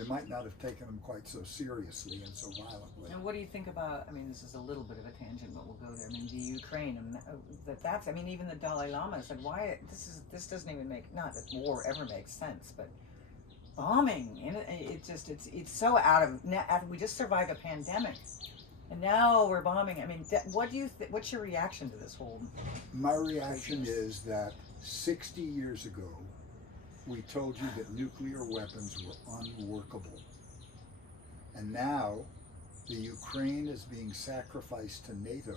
they might not have taken them quite so seriously and so violently. And what do you think about, I mean, this is a little bit of a tangent, but we'll go there. I mean, the Ukraine, and that's, I mean, even the Dalai Lama said, why, this doesn't even make, not that war ever makes sense, but bombing, and it's so out of, we just survived a pandemic, and now we're bombing. I mean, what's your reaction to this whole? My reaction is that 60 years ago, we told you that nuclear weapons were unworkable. And now, the Ukraine is being sacrificed to NATO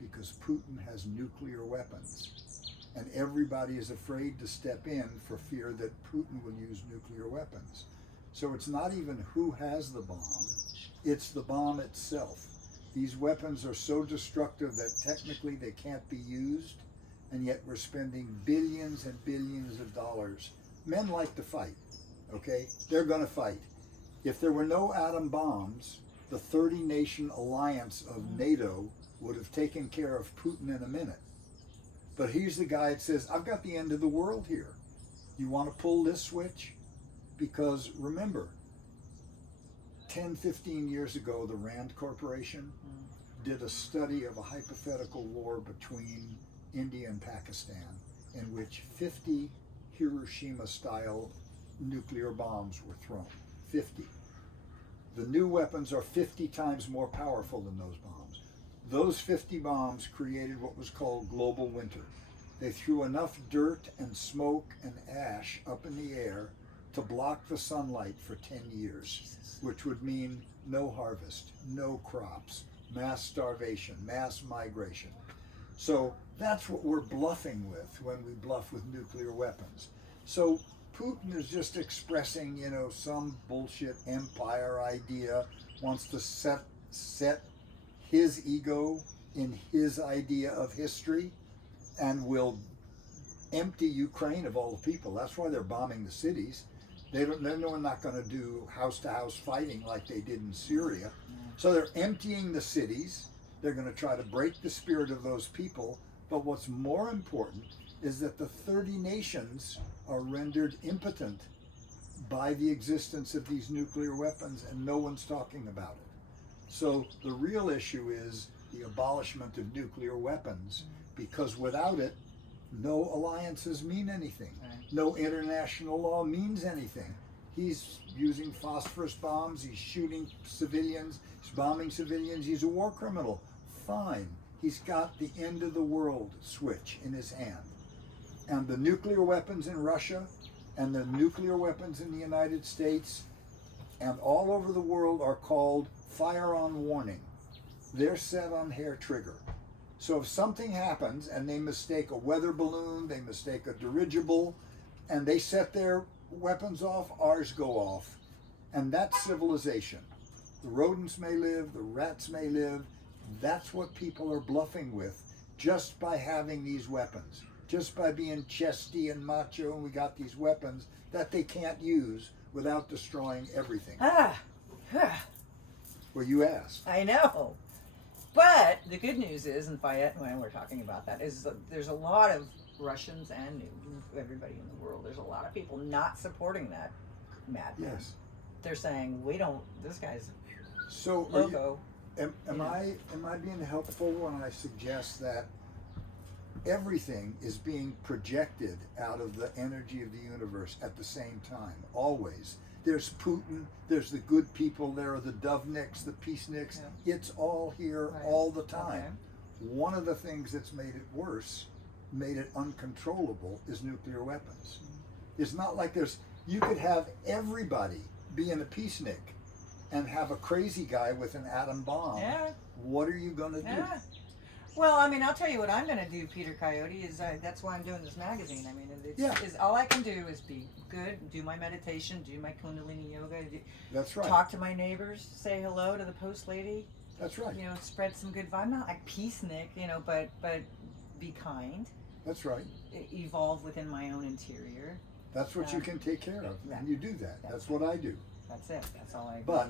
because Putin has nuclear weapons. And everybody is afraid to step in for fear that Putin will use nuclear weapons. So it's not even who has the bomb, it's the bomb itself. These weapons are so destructive that technically they can't be used, and yet we're spending billions and billions of dollars. Men like to fight, okay? They're gonna fight. If there were no atom bombs, the 30-nation alliance of NATO would have taken care of Putin in a minute. But he's the guy that says, I've got the end of the world here. You want to pull this switch? Because remember, 10, 15 years ago, the Rand Corporation did a study of a hypothetical war between India and Pakistan in which 50 Hiroshima-style nuclear bombs were thrown. 50. The new weapons are 50 times more powerful than those bombs. Those 50 bombs created what was called global winter. They threw enough dirt and smoke and ash up in the air to block the sunlight for 10 years, which would mean no harvest, no crops, mass starvation, mass migration. So that's what we're bluffing with when we bluff with nuclear weapons. So Putin is just expressing, some bullshit empire idea, wants to set his ego in his idea of history, and will empty Ukraine of all the people. That's why they're bombing the cities. They're not going to do house-to-house fighting like they did in Syria. So they're emptying the cities. They're going to try to break the spirit of those people. But what's more important is that the 30 nations are rendered impotent by the existence of these nuclear weapons, and no one's talking about it. So the real issue is the abolishment of nuclear weapons, because without it, no alliances mean anything. No international law means anything. He's using phosphorus bombs, he's shooting civilians, he's bombing civilians, he's a war criminal. Fine. He's got the end of the world switch in his hand. And the nuclear weapons in Russia and the nuclear weapons in the United States and all over the world are called fire on warning. They're set on hair trigger. So if something happens and they mistake a weather balloon, they mistake a dirigible, and they set their weapons off, ours go off. And that's civilization. The rodents may live, the rats may live. That's what people are bluffing with just by having these weapons. Just by being chesty and macho, and we got these weapons that they can't use without destroying everything. Well, you asked. I know. But the good news is, and when we're talking about that, is that there's a lot of Russians and everybody in the world, there's a lot of people not supporting that madman. Yes. They're saying, this guy's so loco. Am I being helpful when I suggest that everything is being projected out of the energy of the universe at the same time, always? There's Putin, there's the good people, there are the doveniks, the peaceniks. Yeah. It's all here all the time. Okay. One of the things that's made it worse, made it uncontrollable, is nuclear weapons. It's not like you could have everybody being a peacenik and have a crazy guy with an atom bomb. Yeah. What are you going to do? Yeah. Well, I mean, I'll tell you what I'm going to do, Peter Coyote, is that's why I'm doing this magazine. I mean, is all I can do is be good, do my meditation, do my Kundalini yoga. That's right. Talk to my neighbors, say hello to the post lady. That's right. Spread some good vibe. I'm not like peacenik, but be kind. That's right. Evolve within my own interior. That's what you can take care of, and you do that. That's what I do. That's it. That's all I do. But,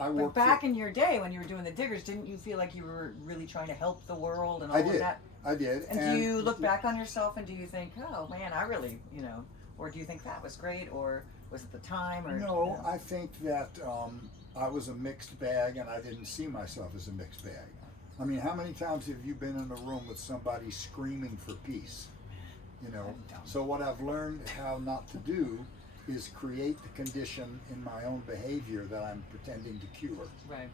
I work. But back in your day when you were doing the Diggers, didn't you feel like you were really trying to help the world and all of that? I did. And do you look back on yourself and do you think, oh man, I really, or do you think that was great? Or Was it the time or No, I think that I was a mixed bag, and I didn't see myself as a mixed bag. I mean, how many times have you been in a room with somebody screaming for peace? You know, so what I've learned how not to do is create the condition in my own behavior that I'm pretending to cure. Right.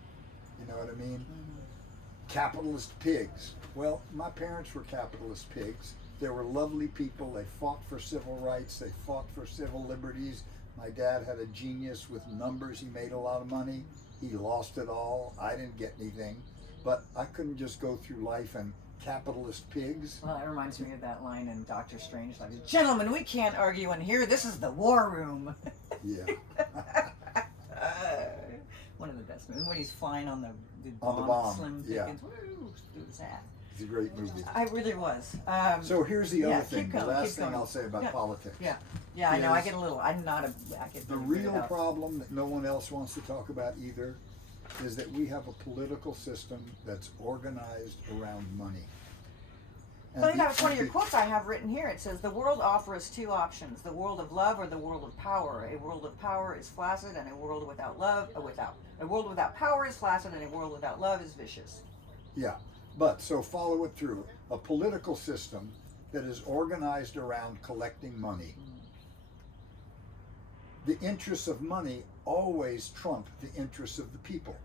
You know what I mean? Mm-hmm. Capitalist pigs. Well, my parents were capitalist pigs. They were lovely people. They fought for civil rights. They fought for civil liberties. My dad had a genius with numbers. He made a lot of money. He lost it all. I didn't get anything. But I couldn't just go through life and capitalist pigs. Well, that reminds me of that line in Doctor Strange, like, "Gentlemen, we can't argue in here. This is the war room." Yeah. One of the best movies. When he's flying on the bomb, Slim yeah. Pickens, woo, do his hat. It's a great movie. I really was. So here's the other thing. keep The going, last keep thing going. I'll say about Yeah. politics. Yeah, I know. I is get a little. I'm not a. I get The really weirded real out. problem that no one else wants to talk about either is that we have a political system that's organized around money. And So you the- got one of your the- quotes I have written here. It says, "The world offers two options: the world of love or the world of power. A world of power is flaccid, and a world without love, a world without power is flaccid, and a world without love is vicious." Yeah, but so follow it through. A political system that is organized around collecting money. The interests of money always trump the interests of the people.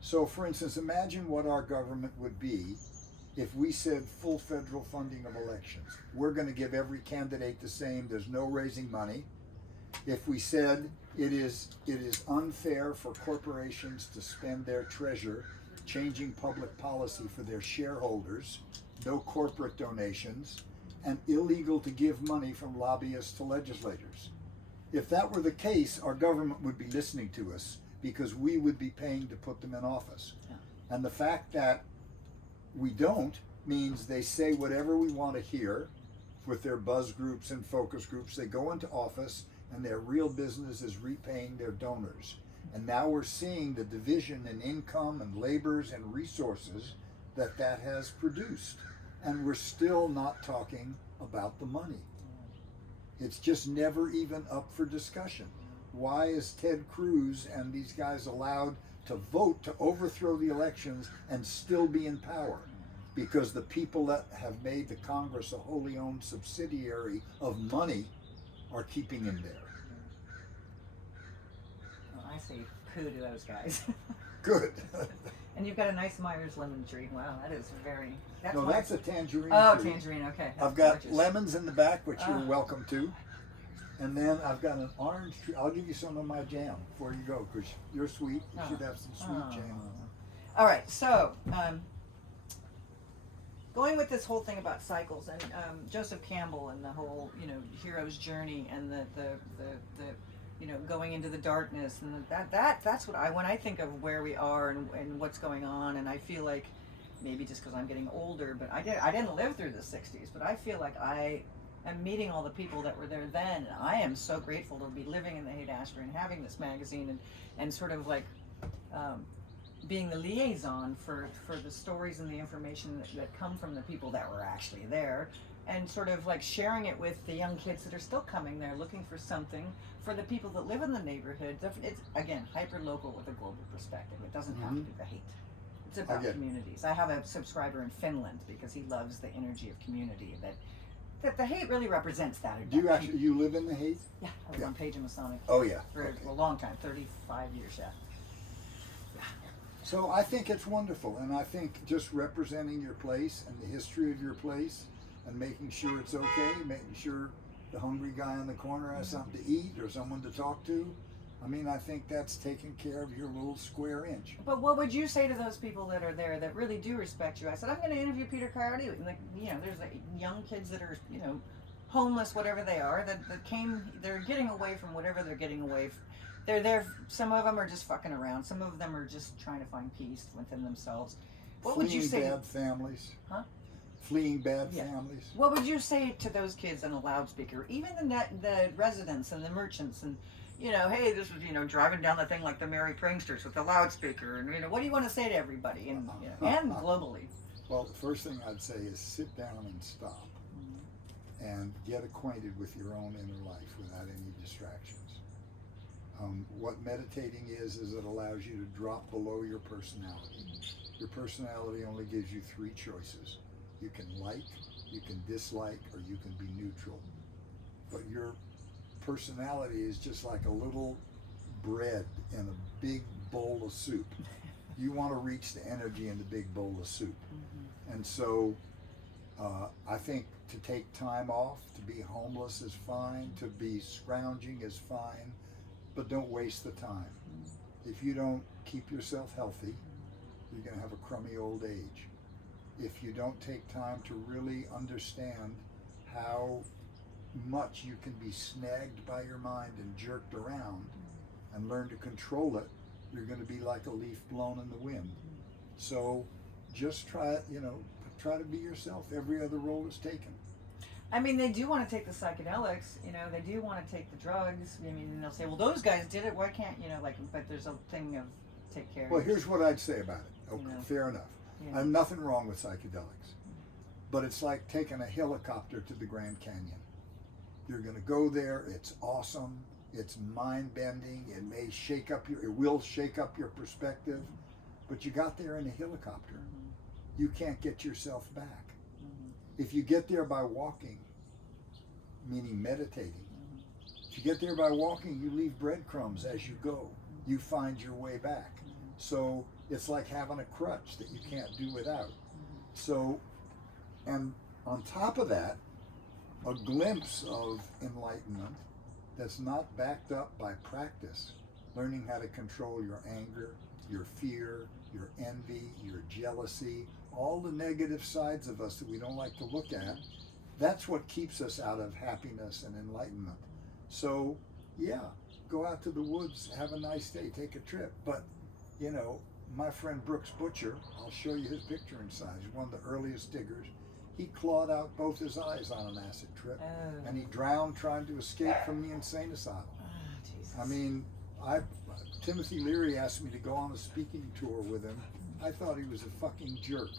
So, for instance, imagine what our government would be if we said full federal funding of elections. We're going to give every candidate the same, there's no raising money. If we said it is unfair for corporations to spend their treasure changing public policy for their shareholders, no corporate donations, and illegal to give money from lobbyists to legislators. If that were the case, our government would be listening to us because we would be paying to put them in office. Yeah. And the fact that we don't means they say whatever we want to hear with their buzz groups and focus groups. They go into office and their real business is repaying their donors. And now we're seeing the division in income and labors and resources that has produced. And we're still not talking about the money. It's just never even up for discussion. Why is Ted Cruz and these guys allowed to vote to overthrow the elections and still be in power? Because the people that have made the Congress a wholly owned subsidiary of money are keeping him there. Well, I say coup to those guys. Good. And you've got a nice Myers lemon tree. Wow, that is very. No, that's a tangerine Oh, tree. tangerine. Okay. I've That's got gorgeous. lemons in the back, which you're Ah. welcome to. And then I've got an orange tree. I'll give you some of my jam before you go, because you're sweet. You should have some sweet jam. All right, so going with this whole thing about cycles and Joseph Campbell and the whole hero's journey and the going into the darkness and that's what when I think of where we are and what's going on, and I feel like maybe just because I'm getting older, but I didn't live through the 60s, but I feel like I am meeting all the people that were there then. I am so grateful to be living in the Haight-Ashbury and having this magazine and sort of like being the liaison for the stories and the information that come from the people that were actually there, and sort of like sharing it with the young kids that are still coming there looking for something, for the people that live in the neighborhood. It's again hyper local with a global perspective. It doesn't have to be the hate. It's about communities. I have a subscriber in Finland because he loves the energy of community that the hate really represents that. Do you you live in the Haight? Yeah, I was on Page and Masonic Oh yeah. for a long time, 35 years, yeah. So I think it's wonderful, and I think just representing your place and the history of your place and making sure it's okay, making sure the hungry guy on the corner has something to eat or someone to talk to. I mean, I think that's taking care of your little square inch. But what would you say to those people that are there that really do respect you? I said, I'm going to interview Peter Coyote. Like, there's like young kids that are, homeless, whatever they are, they're getting away from whatever they're getting away from. They're there. Some of them are just fucking around. Some of them are just trying to find peace within themselves. What would you say? Fleeing bad families. Huh? Fleeing bad families. What would you say to those kids on a loudspeaker? Even the residents and the merchants and, hey, this was, driving down the thing like the Merry Pranksters with the loudspeaker. And, what do you want to say to everybody? And, and globally. Well, the first thing I'd say is sit down and stop and get acquainted with your own inner life without any distractions. What meditating is it allows you to drop below your personality. Your personality only gives you three choices. You can like, you can dislike, or you can be neutral. But your personality is just like a little bread in a big bowl of soup. You want to reach the energy in the big bowl of soup. And so I think to take time off, to be homeless is fine, to be scrounging is fine, but don't waste the time. If you don't keep yourself healthy, you're going to have a crummy old age. If you don't take time to really understand how much you can be snagged by your mind and jerked around and learn to control it, you're going to be like a leaf blown in the wind. So just try to be yourself. Every other role is taken. I mean, they do want to take the psychedelics, they do want to take the drugs. I mean, and they'll say, well, those guys did it, why can't, but there's a thing of take care of. Well, here's what I'd say about it. Okay, fair enough. Yeah. I have nothing wrong with psychedelics. But it's like taking a helicopter to the Grand Canyon. You're going to go there, it's awesome, it's mind-bending, it will shake up your perspective, but you got there in a helicopter. You can't get yourself back. If you get there by walking, meaning meditating, if you get there by walking, you leave breadcrumbs as you go. You find your way back. So it's like having a crutch that you can't do without. So, and on top of that, a glimpse of enlightenment that's not backed up by practice, learning how to control your anger, your fear, your envy, your jealousy, all the negative sides of us that we don't like to look at, that's what keeps us out of happiness and enlightenment. So, yeah, go out to the woods, have a nice day, take a trip. But, my friend Brooks Butcher, I'll show you his picture inside, he's one of the earliest diggers. He clawed out both his eyes on an acid trip, and he drowned trying to escape from the insane asylum. Jesus. I mean, Timothy Leary asked me to go on a speaking tour with him. I thought he was a fucking jerk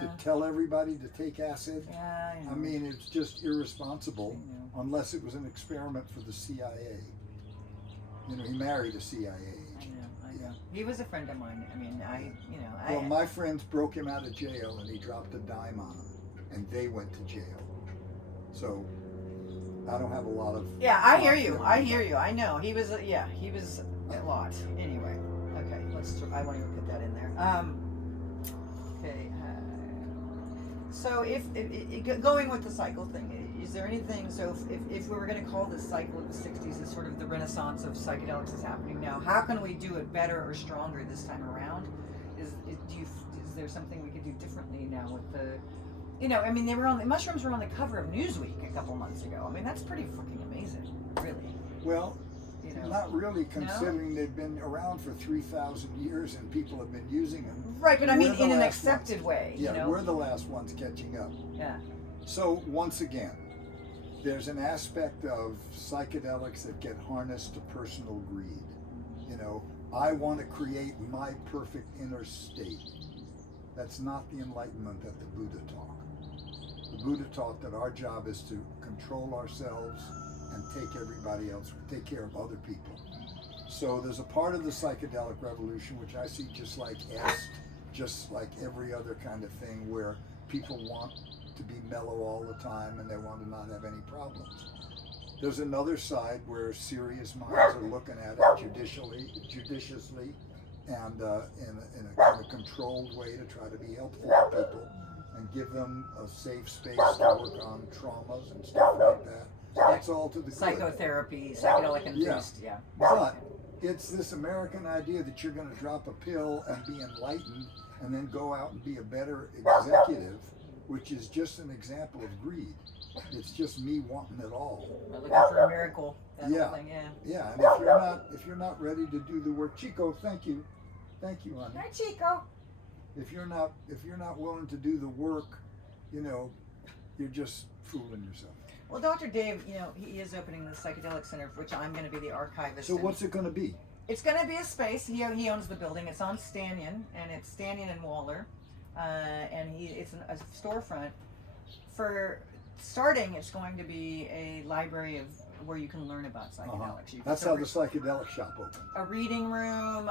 to tell everybody to take acid. I mean, it's just irresponsible unless it was an experiment for the CIA. He married a CIA agent. I know. He was a friend of mine. I mean, Well, my friends broke him out of jail and he dropped a dime on them and they went to jail. So I don't have a lot of... Yeah, I hear you. I know. He was a lot. Anyway, okay, I won't even put that in there. Okay. So if going with the cycle thing, is there anything, so if we were going to call this cycle of the 60s as sort of the renaissance of psychedelics is happening now, how can we do it better or stronger this time around? Is there something we could do differently now with the... I mean, the mushrooms were on the cover of Newsweek a couple months ago. I mean, that's pretty freaking amazing, really. Well, not really, considering they've been around for 3,000 years and people have been using them. Right, but I mean, in an accepted way. Yeah, we're the last ones catching up. Yeah. So, once again, there's an aspect of psychedelics that get harnessed to personal greed. I want to create my perfect inner state. That's not the enlightenment that the Buddha taught. The Buddha taught that our job is to control ourselves and take care of other people. So there's a part of the psychedelic revolution which I see just like every other kind of thing, where people want to be mellow all the time and they want to not have any problems. There's another side where serious minds are looking at it judiciously and in a kind of controlled way to try to be helpful to people and give them a safe space to work on traumas and stuff like that. That's all to the psychotherapy, psychedelic induced, yeah. But it's this American idea that you're going to drop a pill and be enlightened and then go out and be a better executive, which is just an example of greed. It's just me wanting it all. We're looking for a miracle. That whole thing, Yeah, and if you're not ready to do the work, Chico, thank you, honey. Hi, Chico. If you're not willing to do the work, you're just fooling yourself. Well, Dr. Dave, he is opening the Psychedelic Center, for which I'm going to be the archivist. So what's it going to be? It's going to be a space. He owns the building. It's on Stanion, and it's Stanion and Waller, and it's a storefront. For starting, it's going to be a library of where you can learn about psychedelics. You That's can how the psychedelic shop opened. a reading room,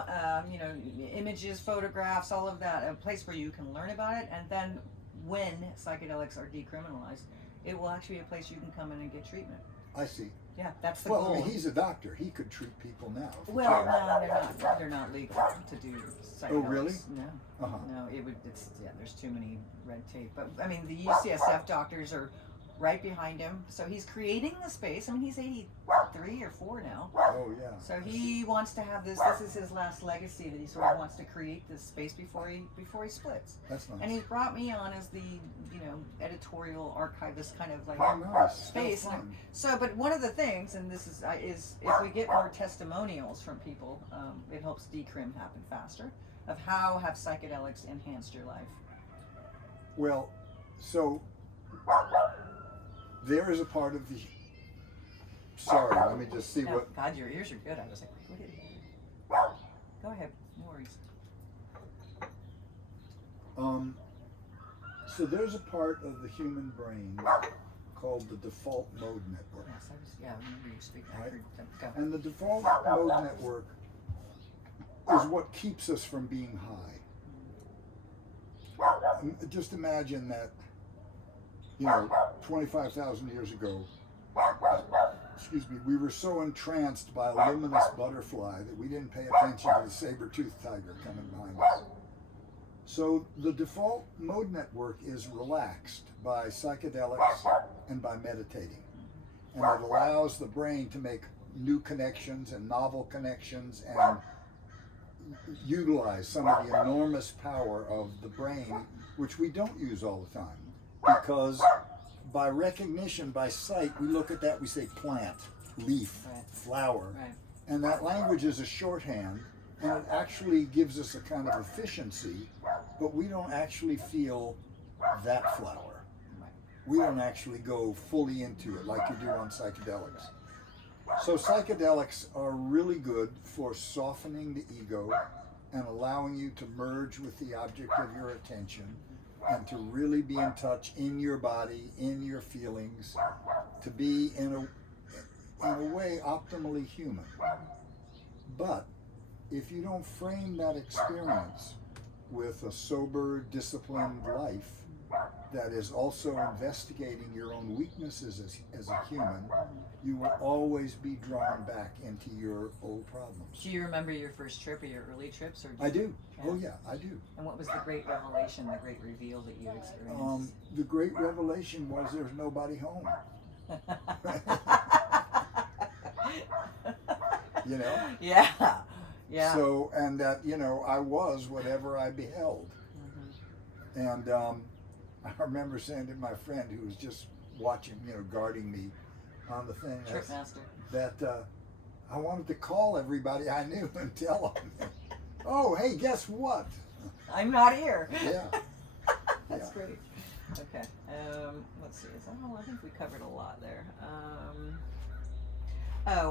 images, photographs, all of that, a place where you can learn about it, and then when psychedelics are decriminalized, it will actually be a place you can come in and get treatment. I see. Yeah, that's the Well, goal. I mean, he's a doctor. He could treat people now. if he Well, chose. no, they're not legal to do psychedelics. Oh, really? No, Uh-huh. no, there's too many red tape. But I mean, the UCSF doctors are right behind him, so he's creating the space. I mean, he's 83 or 4 now. Oh, yeah. So he wants to have this. This is his last legacy, that he sort of wants to create this space before he splits. That's nice. And he's brought me on as the editorial archivist kind of like Oh, nice. space. How fun. So, but one of the things, and this is if we get more testimonials from people, it helps decrim happen faster. Of how have psychedelics enhanced your life? Well, so there is a part of the. Sorry, let me just see Oh, what. God, your ears are good. I was like, what did he? Go ahead, no worries. So there's a part of the human brain called the default mode network. Yes, I remember you speaking. I Right. heard them. Go. And the default mode network is what keeps us from being high. Just imagine that, 25,000 years ago, we were so entranced by a luminous butterfly that we didn't pay attention to the saber-toothed tiger coming behind us. So the default mode network is relaxed by psychedelics and by meditating. And it allows the brain to make new connections and novel connections and utilize some of the enormous power of the brain, which we don't use all the time. Because by recognition, by sight, we look at that, we say plant, leaf, Right. flower. Right. And that language is a shorthand, and it actually gives us a kind of efficiency, but we don't actually feel that flower. Right. We don't actually go fully into it like you do on psychedelics. So psychedelics are really good for softening the ego and allowing you to merge with the object of your attention and to really be in touch in your body, in your feelings, to be in a way optimally human. But if you don't frame that experience with a sober, disciplined life that is also investigating your own weaknesses as a human, you will always be drawn back into your old problems. Do you remember your first trip or your early trips? Or I do. Oh yeah, I do. And what was the great revelation, the great reveal that you experienced? The great revelation was there's nobody home. Yeah. Yeah. So, and that, I was whatever I beheld. Mm-hmm. And I remember saying to my friend who was just watching, guarding me on the thing, Tripmaster. that I wanted to call everybody I knew and tell them, oh, hey, guess what? I'm not here. Yeah. That's Yeah. great. Okay. Let's see. I think we covered a lot there.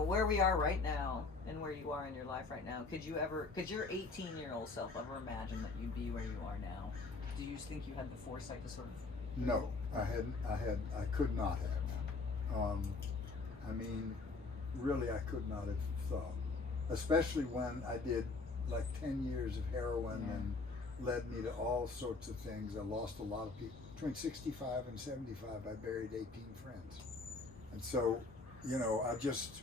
Where we are right now and where you are in your life right now, could your 18-year-old self ever imagine that you'd be where you are now? Do you think you had the foresight to sort of? No, I could not have. Really, I could not have thought. Especially when I did like 10 years of heroin and led me to all sorts of things. I lost a lot of people. Between 65 and 75, I buried 18 friends. And so, I just,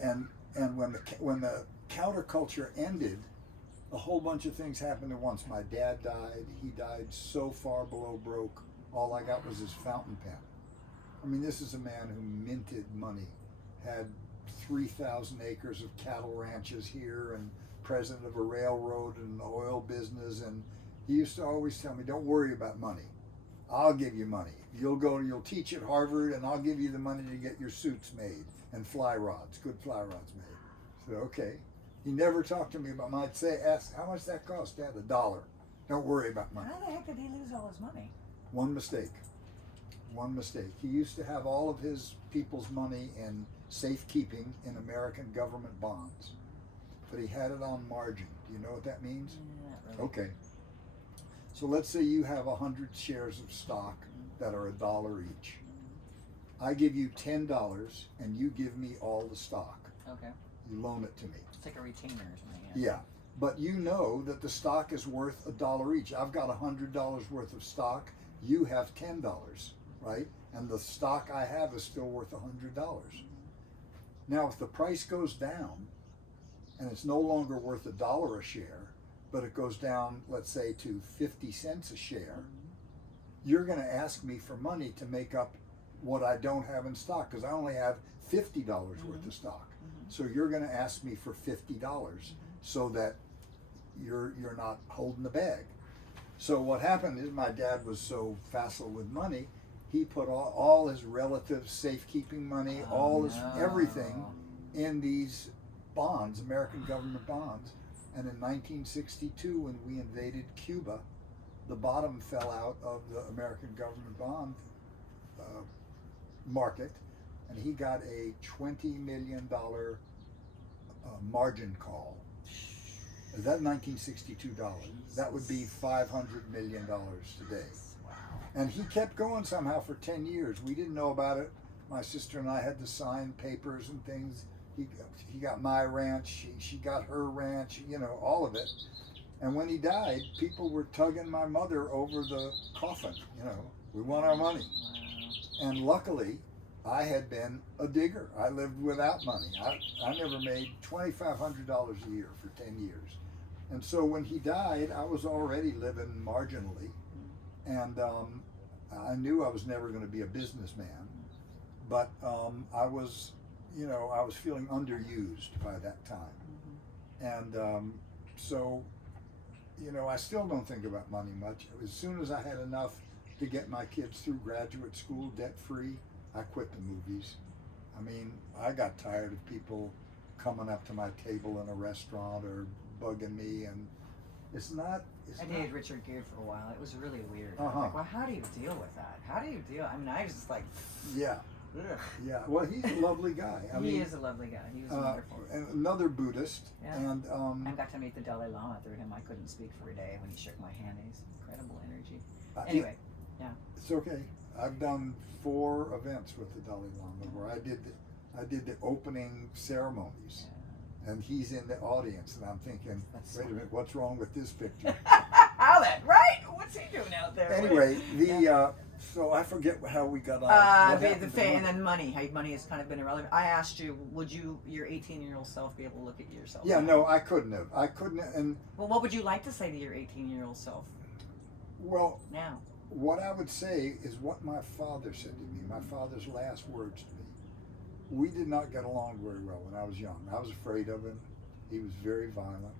and when the counterculture ended, a whole bunch of things happened at once. My dad died. He died so far below broke. All I got was his fountain pen. I mean, this is a man who minted money, had 3,000 acres of cattle ranches here, and president of a railroad and an oil business. And he used to always tell me, don't worry about money. I'll give you money. You'll teach at Harvard, and I'll give you the money to get your suits made and fly rods, good fly rods made. I said, okay. He never talked to me about money. I'd ask, how much that cost, Dad? $1. Don't worry about money. How the heck did he lose all his money? One mistake. He used to have all of his people's money in safekeeping in American government bonds, but he had it on margin. Do you know what that means? Not really. Okay. So let's say you have 100 shares of stock that are $1 each. I give you $10 and you give me all the stock. Okay. You loan it to me. It's like a retainer or something. Yeah. But you know that the stock is worth $1 each. I've got $100 worth of stock. You have $10, right? And the stock I have is still worth $100. Now, if the price goes down and it's no longer worth $1 a share, but it goes down, let's say, to 50 cents a share, you're going to ask me for money to make up what I don't have in stock, because I only have $50 worth of stock. So you're going to ask me for $50 so that you're not holding the bag. So what happened is my dad was so facile with money, he put all his relatives' safekeeping money, everything in these bonds, American government bonds. And in 1962, when we invaded Cuba, the bottom fell out of the American government bond market, and he got a $20 million margin call. Is that $1962? That would be $500 million today. Wow. And he kept going somehow for 10 years. We didn't know about it. My sister and I had to sign papers and things. He got my ranch, she got her ranch, all of it. And when he died, people were tugging my mother over the coffin, we want our money. Wow. And luckily, I had been a digger. I lived without money. I never made $2,500 a year for 10 years. And so when he died, I was already living marginally. And I knew I was never going to be a businessman. But I was feeling underused by that time. And so, I still don't think about money much. As soon as I had enough to get my kids through graduate school debt-free, I quit the movies. I mean, I got tired of people coming up to my table in a restaurant or bugging me, and I dated Richard Gere for a while. It was really weird. Uh-huh. Like, well, how do you deal with that? How do you deal? I mean, I was just like, yeah. ugh. Yeah, well, he's a lovely guy. He is a lovely guy. He was wonderful. And another Buddhist. Yeah. And I got to meet the Dalai Lama through him. I couldn't speak for a day when he shook my hand. He's incredible energy. Anyway, yeah. It's okay. I've done 4 events with the Dalai Lama where I did the opening ceremonies, and he's in the audience, and I'm thinking, wait a minute, what's wrong with this picture? How that, right? What's he doing out there? Anyway, so I forget how we got on. And then money. How money has kind of been irrelevant. I asked you, would your 18-year-old self be able to look at yourself? Yeah, no, I couldn't have. And well, what would you like to say to your 18-year-old self? Well, now, what I would say is what my father said to me. My father's last words to me. We did not get along very well when I was young. I was afraid of him. He was very violent.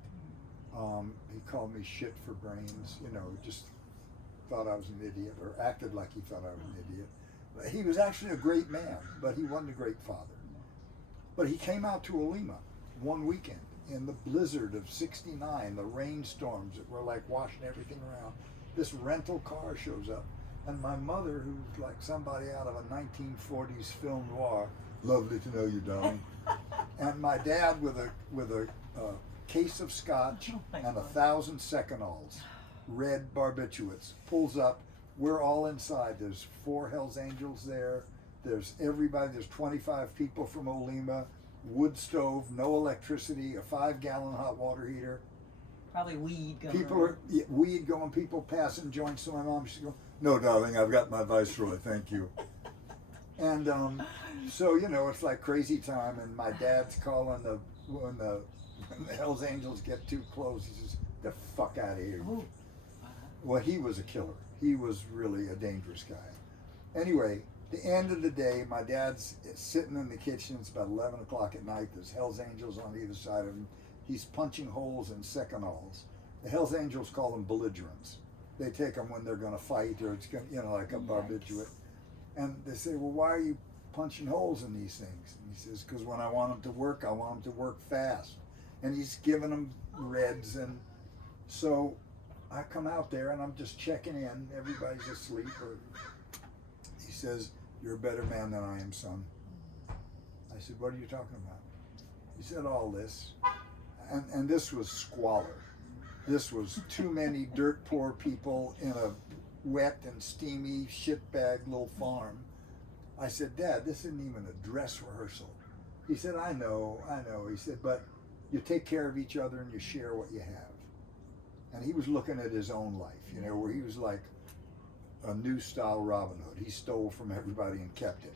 He called me shit for brains. Just thought I was an idiot, or acted like he thought I was an idiot. But he was actually a great man, but he wasn't a great father. But he came out to Olima one weekend in the blizzard of '69, the rainstorms that were like washing everything around. This rental car shows up, and my mother, who's like somebody out of a 1940s film noir, lovely to know you, darling, and my dad with a case of scotch and 1,000 Secanols, red barbiturates, pulls up. We're all inside. There's 4 Hells Angels there. There's everybody. There's 25 people from Olima. Wood stove, no electricity, a 5-gallon hot water heater. probably weed going Weed going, people passing joints to my mom. She's going, no, darling, I've got my Viceroy, thank you. And so, it's like crazy time, and my dad's calling when the Hells Angels get too close, he says, the fuck out of here. Ooh. Well, he was a killer. He was really a dangerous guy. Anyway, the end of the day, my dad's sitting in the kitchen. It's about 11 o'clock at night. There's Hells Angels on either side of him. He's punching holes in Secanols. The Hells Angels call them belligerents. They take them when they're going to fight, or it's like a barbiturate. And they say, well, why are you punching holes in these things? And he says, because when I want them to work, I want them to work fast. And he's giving them reds. And so I come out there and I'm just checking in. Everybody's asleep. He says, you're a better man than I am, son. I said, what are you talking about? He said, all this. And this was squalor. This was too many dirt poor people in a wet and steamy shitbag little farm. I said, Dad, this isn't even a dress rehearsal. He said, I know. He said, but you take care of each other and you share what you have. And he was looking at his own life, you know, where he was like a new style Robin Hood. He stole from everybody and kept it.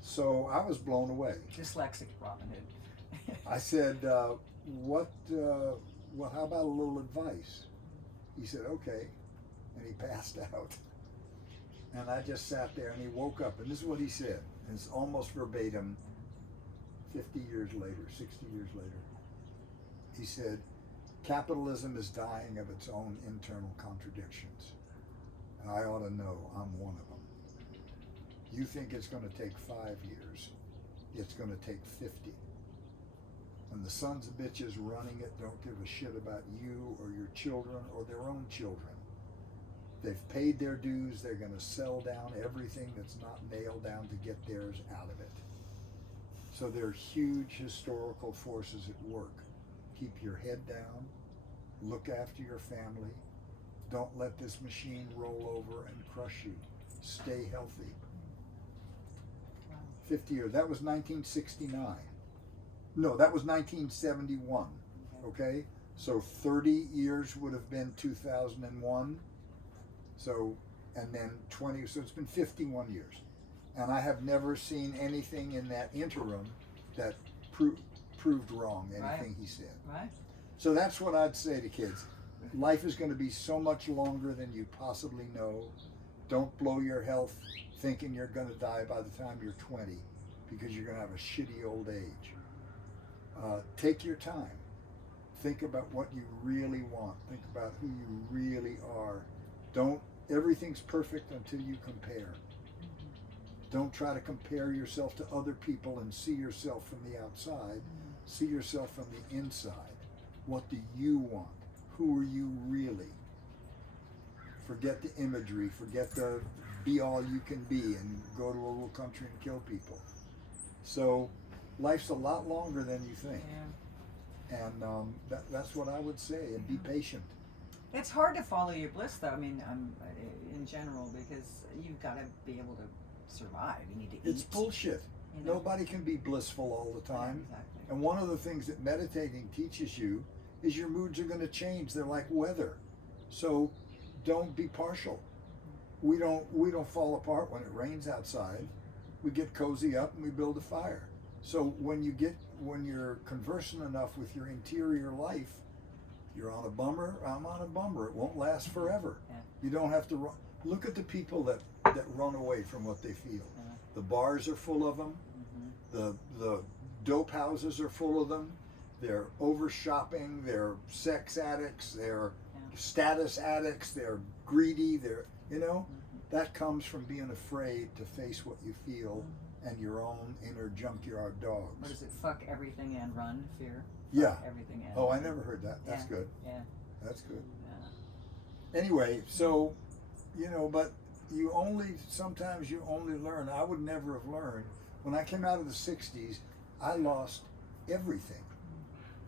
So I was blown away. Dyslexic Robin Hood. I said, how about a little advice? He said, okay. And he passed out. And I just sat there, and he woke up, and this is what he said. And it's almost verbatim 50 years later, 60 years later. He said, capitalism is dying of its own internal contradictions. And I ought to know I'm one of them. You think it's going to take 5 years. It's going to take 50. And the sons of bitches running it don't give a shit about you or your children or their own children. They've paid their dues. They're going to sell down everything that's not nailed down to get theirs out of it. So there are huge historical forces at work. Keep your head down. Look after your family. Don't let this machine roll over and crush you. Stay healthy. 50 years. That was 1969. No, that was 1971. Okay? So 30 years would have been 2001. So, and then 20, so it's been 51 years. And I have never seen anything in that interim that proved wrong, anything he said. Right. So that's what I'd say to kids. Life is going to be so much longer than you possibly know. Don't blow your health thinking you're going to die by the time you're 20 because you're going to have a shitty old age. Take your time. Think about what you really want. Think about who you really are. Everything's perfect until you compare. Don't try to compare yourself to other people and see yourself from the outside. See yourself from the inside. What do you want? Who are you really? Forget the imagery. Forget the be all you can be and go to a little country and kill people. So life's a lot longer than you think. Yeah. And that's what I would say. And be patient. It's hard to follow your bliss, though. I mean, in general, because you've got to be able to survive. You need to eat. It's bullshit. You know? Nobody can be blissful all the time. Yeah, exactly. And one of the things that meditating teaches you is your moods are going to change. They're like weather. So don't be partial. We don't fall apart when it rains outside. We get cozy up and we build a fire. So when you're conversant enough with your interior life, you're on a bummer, I'm on a bummer. It won't last forever. Yeah. You don't have to run. Look at the people that run away from what they feel. Yeah. The bars are full of them. Mm-hmm. The dope houses are full of them. They're over shopping. They're sex addicts. They're status addicts. They're greedy. That comes from being afraid to face what you feel and your own inner junkyard dogs. What is it? Fuck everything and run. Fear. Yeah. Fuck everything and. Oh, I never heard that. That's good. Yeah. That's good. Yeah. Anyway, so, but sometimes you only learn. I would never have learned. When I came out of the 60s, I lost everything.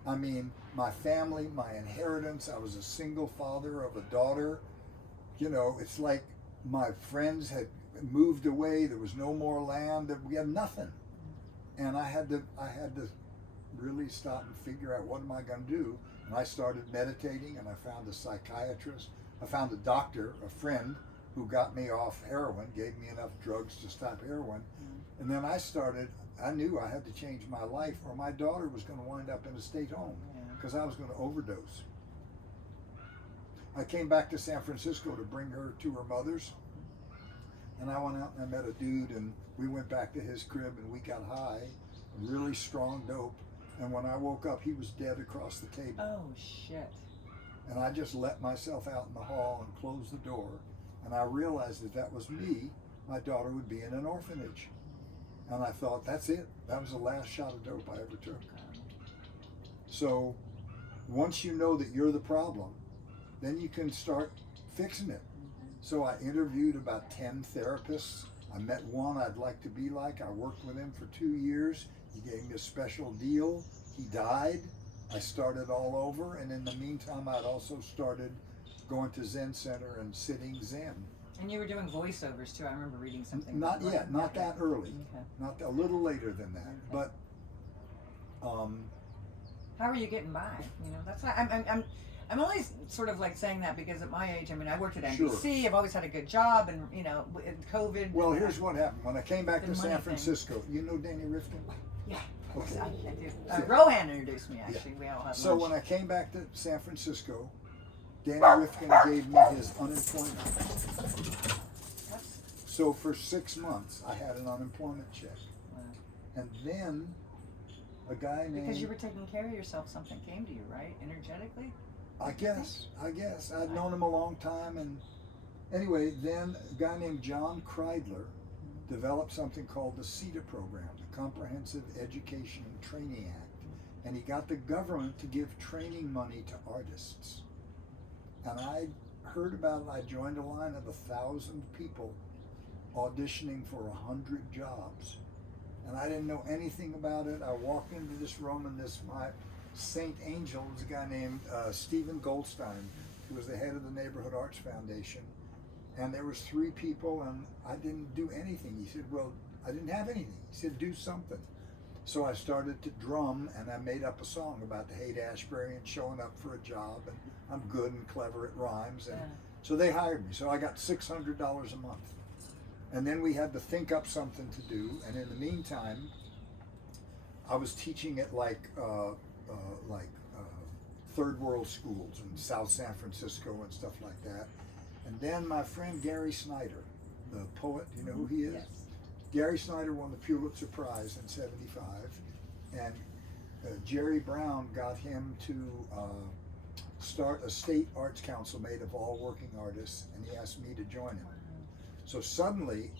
I mean, my family, my inheritance. I was a single father of a daughter. It's like my friends had moved away. There was no more land. We had nothing. And I had to really stop and figure out what am I going to do. And I started meditating, and I found a psychiatrist. I found a doctor, a friend, who got me off heroin, gave me enough drugs to stop heroin. And then I knew I had to change my life or my daughter was going to wind up in a state home because I was going to overdose. I came back to San Francisco to bring her to her mother's. And I went out and I met a dude, and we went back to his crib and we got high, really strong dope. And when I woke up, he was dead across the table. Oh, shit. And I just let myself out in the hall and closed the door. And I realized that was me. My daughter would be in an orphanage. And I thought, that's it. That was the last shot of dope I ever took. So once you know that you're the problem, then you can start fixing it. So I interviewed about 10 therapists. I met one I'd like to be like. I worked with him for 2 years. He gave me a special deal. He died. I started all over. And in the meantime, I'd also started going to Zen Center and sitting Zen. And you were doing voiceovers too. I remember reading something. Not yet, not that early, Okay. not a little later than that. Okay. But how are you getting by? You know, that's why I'm only sort of like saying that because at my age, I mean, I worked at NBC. Sure. I've always had a good job, and you know, in COVID. well, here's what happened when I came back The to money San thing. Francisco. You know Danny Rifkin? Yeah. Okay. I do. Rohan introduced me. Actually, we all had So lunch. when I came back to San Francisco, Danny Rifkin gave me his unemployment. That's, So for 6 months, I had an unemployment check. wow. And then a guy named... Because you were taking care of yourself, something came to you, right? Energetically? I guess. I'd known him a long time. And anyway, then a guy named John Kreidler developed something called the CETA program, the Comprehensive Education and Training Act. And he got the government to give training money to artists. And I heard about it. I joined a line of 1,000 people auditioning for 100 jobs. And I didn't know anything about it. I walked into this room, and my Saint Angel was a guy named Stephen Goldstein, who was the head of the Neighborhood Arts Foundation. And there was 3 people, and I didn't do anything. He said, well, I didn't have anything. He said, do something. So I started to drum, and I made up a song about the Haight-Ashbury and showing up for a job, and I'm good and clever at rhymes. And so they hired me. So I got $600 a month. And then we had to think up something to do. And in the meantime, I was teaching at third world schools in South San Francisco and stuff like that. And then my friend Gary Snyder, the poet, you know who he is? Yes. Gary Snyder won the Pulitzer Prize in '75, and Jerry Brown got him to start a state arts council made of all working artists, and he asked me to join him. So suddenly,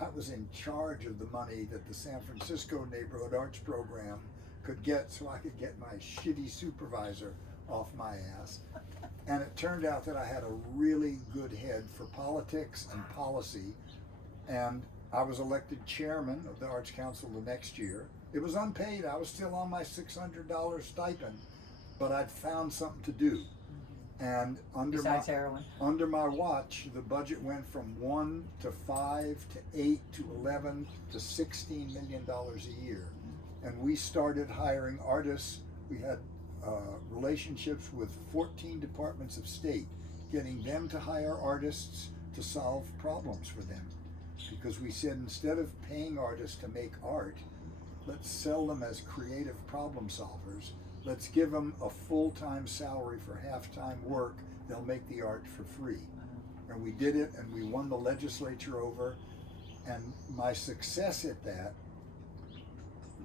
I was in charge of the money that the San Francisco Neighborhood Arts Program could get, so I could get my shitty supervisor off my ass. And it turned out that I had a really good head for politics and policy, and I was elected chairman of the Arts Council the next year. It was unpaid. I was still on my $600 stipend, but I'd found something to do. And under my watch, the budget went from 1 to 5 to 8 to 11 to $16 million a year. And we started hiring artists. We had relationships with 14 departments of state, getting them to hire artists to solve problems for them. Because we said, instead of paying artists to make art, let's sell them as creative problem solvers. Let's give them a full-time salary for half-time work. They'll make the art for free. And we did it, and we won the legislature over. And my success at that,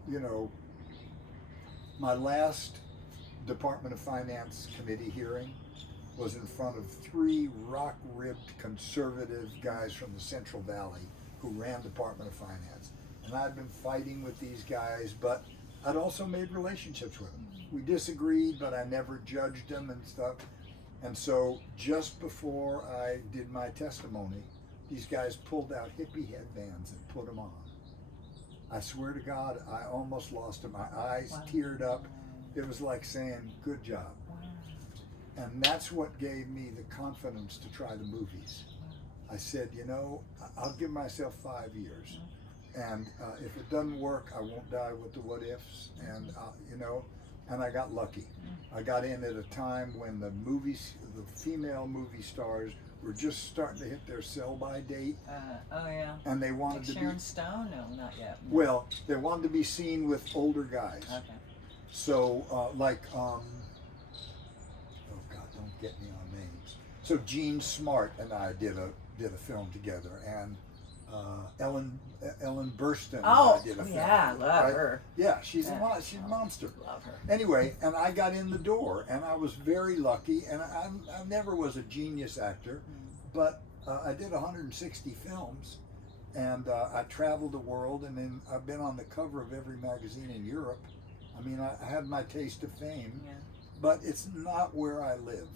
you know, my last Department of Finance committee hearing was in front of 3 rock-ribbed conservative guys from the Central Valley who ran Department of Finance. And I'd been fighting with these guys, but I'd also made relationships with them. We disagreed, but I never judged them and stuff. And so just before I did my testimony, these guys pulled out hippie headbands and put them on. I swear to God, I almost lost them. My eyes teared up. It was like saying, good job. And that's what gave me the confidence to try the movies. I said, you know, I'll give myself 5 years. And if it doesn't work, I won't die with the what ifs. And, you know, and I got lucky. I got in at a time when the female movie stars were just starting to hit their sell-by date. Oh yeah. And they wanted like to Sharon be... Stone? No, not yet. No. Well, they wanted to be seen with older guys. Okay. So, oh God, don't get me on names. So Gene Smart and I did a film together, and Ellen Burstyn and I did a film. Yeah, love her. Yeah, she's a monster. Love her. Anyway, and I got in the door, and I was very lucky, and I never was a genius actor, but I did 160 films, and I traveled the world, and then I've been on the cover of every magazine in Europe. I mean, I had my taste of fame, but it's not where I lived.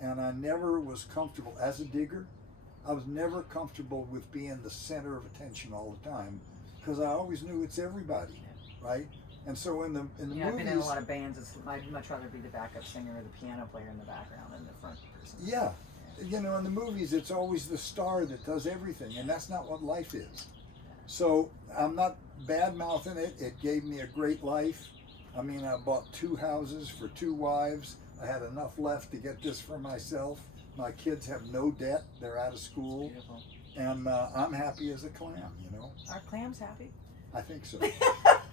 And I never was comfortable as a digger. I was never comfortable with being the center of attention all the time, because I always knew it's everybody, right? And so in the movies, I've been in a lot of bands. I'd much rather be the backup singer or the piano player in the background than the front person. Yeah. you know, in the movies, it's always the star that does everything, and that's not what life is. So I'm not bad mouthing it. It gave me a great life. I mean, I bought 2 houses for 2 wives. I had enough left to get this for myself. My kids have no debt. They're out of school. Beautiful. And I'm happy as a clam, you know. Are clams happy? I think so.